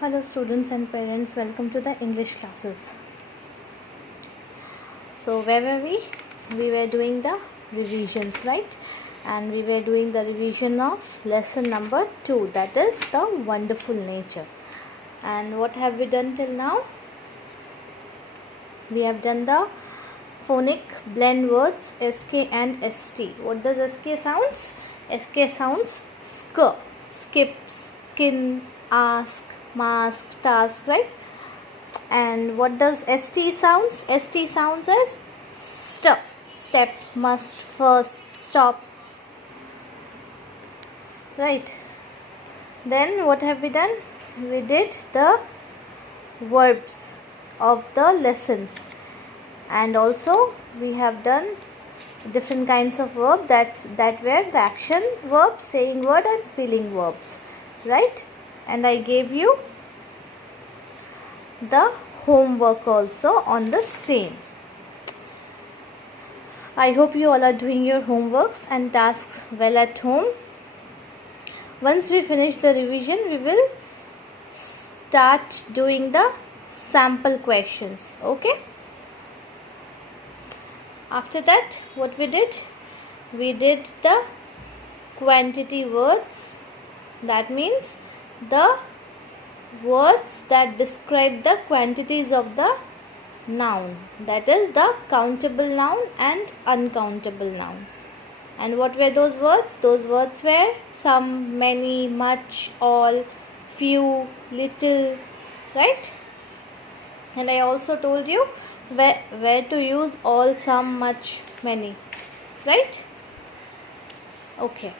Hello students and parents, welcome to the English classes. So where were we? We were doing the revisions, right? And we were doing the revision of lesson number 2, that is the wonderful nature. And what have we done till now? We have done the phonic blend words SK and ST. What does SK sounds? SK sounds sk, skip, skin, ask, mask, task, right? And what does ST sounds? ST sounds as st, step, must, first, stop, right? Then what have we done? We did the verbs of the lessons, and also we have done different kinds of verb that were the action verb, saying word and feeling verbs, right? And I gave you the homework also on the same. I hope you all are doing your homeworks and tasks well at home. Once we finish the revision, we will start doing the sample questions, okay? After that, what we did? We did the quantity words. That means the words that describe the quantities of the noun, that is the countable noun and uncountable noun. And what were those words? Those words were some, many, much, all, few, little, right? And I also told you where to use all, some, much, many, right? Okay.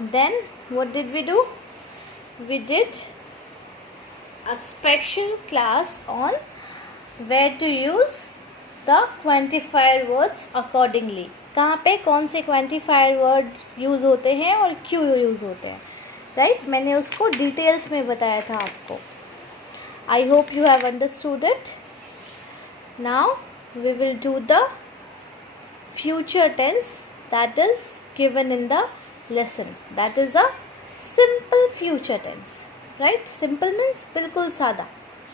Then what did we do? We did a special class on where to use the quantifier words accordingly. कहाँ पे कौन से quantifier word use होते हैं और क्यों use होते हैं, right? मैंने उसको डिटेल्स में बताया था आपको. I hope you have understood it. Now we will do the future tense that is given in the lesson. That is a simple future tense, right? Simple means बिल्कुल सादा,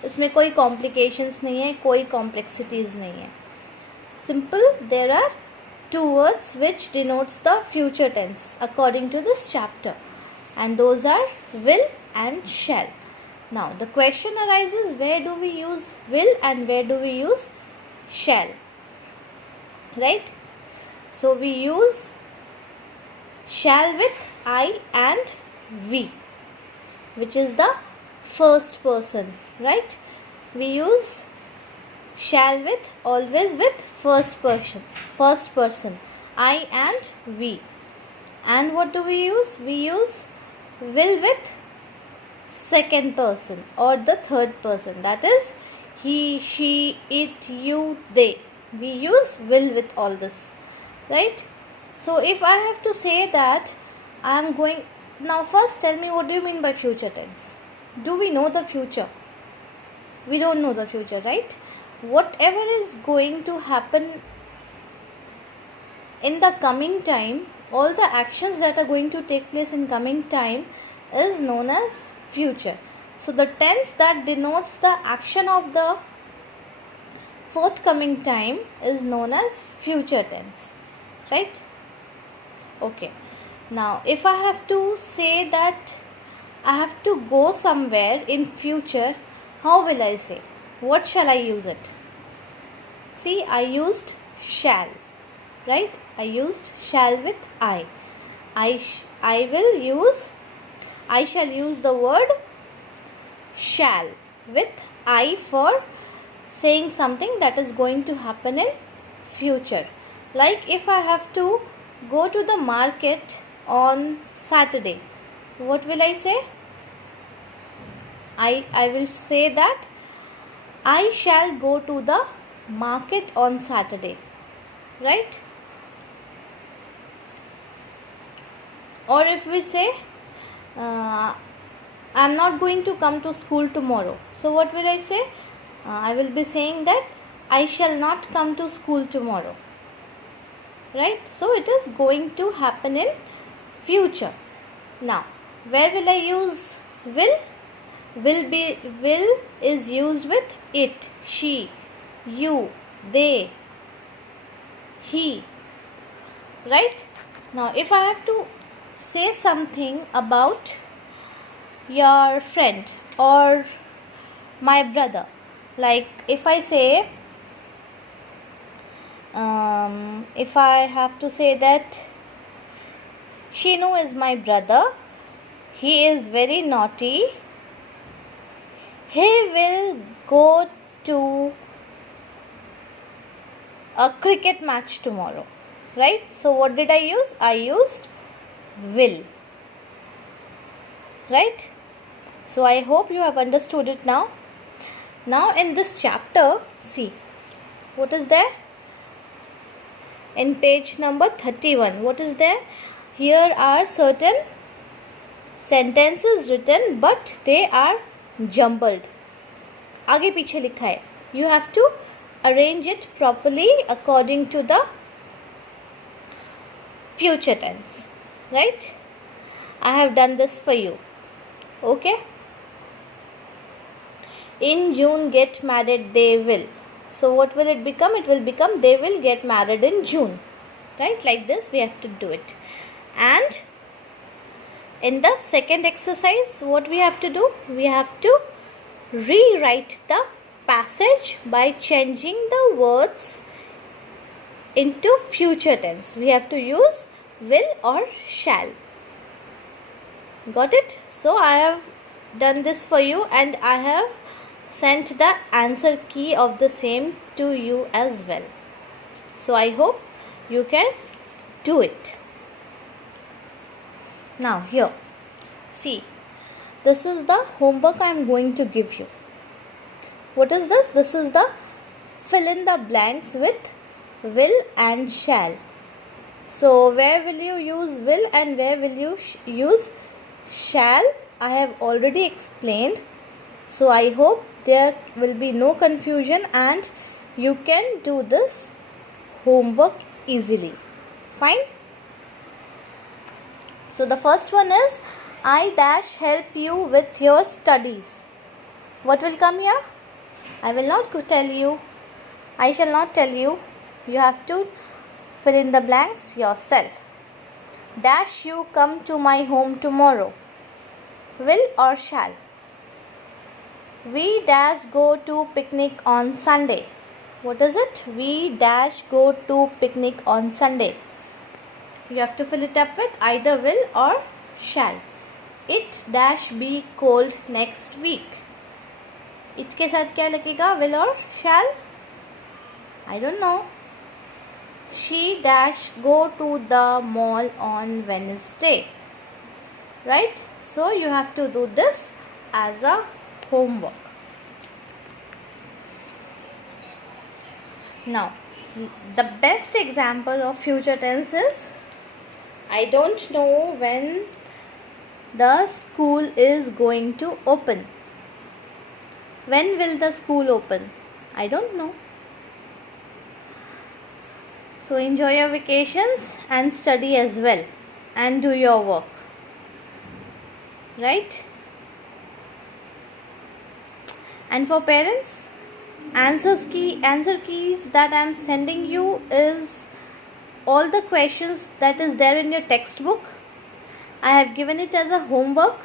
इसमें कोई complications नहीं है, कोई complexities नहीं है. Simple. There are two words which denotes the future tense according to this chapter, and those are will and shall. Now the question arises, where do we use will and where do we use shall, right? So we use shall with I and we, which is the first person, right? We use shall with always with first person, I and we. And what do we use? We use will with second person or the third person, that is he, she, it, you, they. We use will with all this, right? So if I have to say that I am going, now first tell me, what do you mean by future tense? Do we know the future? We don't know the future, right? Whatever is going to happen in the coming time, all the actions that are going to take place in coming time is known as future. So the tense that denotes the action of the forthcoming time is known as future tense, right? Okay. Now if I have to say that I have to go somewhere in future, how will I say? What shall I use it? See, I used shall, right? I used shall with I. I shall use the word shall with I for saying something that is going to happen in future. Like if I have to go to the market on Saturday, what will I say? I will say that I shall go to the market on Saturday, right? Or if we say I am not going to come to school tomorrow, so what will I say? I will be saying that I shall not come to school tomorrow, right? So it is going to happen in future. Now where will I use will? Will is used with it, she, you, they, he. Right? Now if I have to say something about your friend or my brother, like if I say if I have to say that Shinu is my brother, he is very naughty, he will go to a cricket match tomorrow. Right? So what did I use? I used will. Right? So I hope you have understood it now. Now in this chapter, see what is there in page number 31. What is there? Here are certain sentences written, but they are jumbled. आगे पीछे लिखा है. You have to arrange it properly according to the future tense. Right? I have done this for you. Okay? In June get married they will. So what will it become? It will become they will get married in June. Right? Like this we have to do it. And in the second exercise, what we have to do? We have to rewrite the passage by changing the words into future tense. We have to use will or shall. Got it? So I have done this for you and I have sent the answer key of the same to you as well. So I hope you can do it. Now here, see, this is the homework I am going to give you. What is this? This is the fill in the blanks with will and shall. So where will you use will and where will you use shall? I have already explained. So I hope there will be no confusion and you can do this homework easily. Fine? So the first one is I dash help you with your studies. What will come here? I will not tell you. I shall not tell you. You have to fill in the blanks yourself. Dash you come to my home tomorrow. Will or shall? We dash go to picnic on Sunday. What is it? We dash go to picnic on Sunday. You have to fill it up with either will or shall. It dash be cold next week. It के साथ क्या लगेगा? Will or shall? I don't know. She dash go to the mall on Wednesday. Right? So you have to do this as a homework. Now, the best example of future tense is I don't know when the school is going to open. When will the school open? I don't know. So enjoy your vacations and study as well and do your work. Right? And for parents, answer keys that I am sending you is all the questions that is there in your textbook. I have given it as a homework.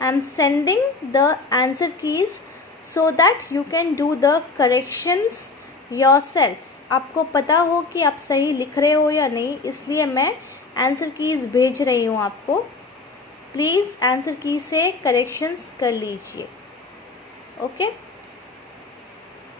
I am sending the answer keys so that you can do the corrections yourself. आपको पता हो कि आप सही लिख रहे हो या नहीं, इसलिए मैं आंसर कीज भेज रही हूँ आपको. प्लीज़ आंसर की से करेक्शंस कर लीजिए. ओके.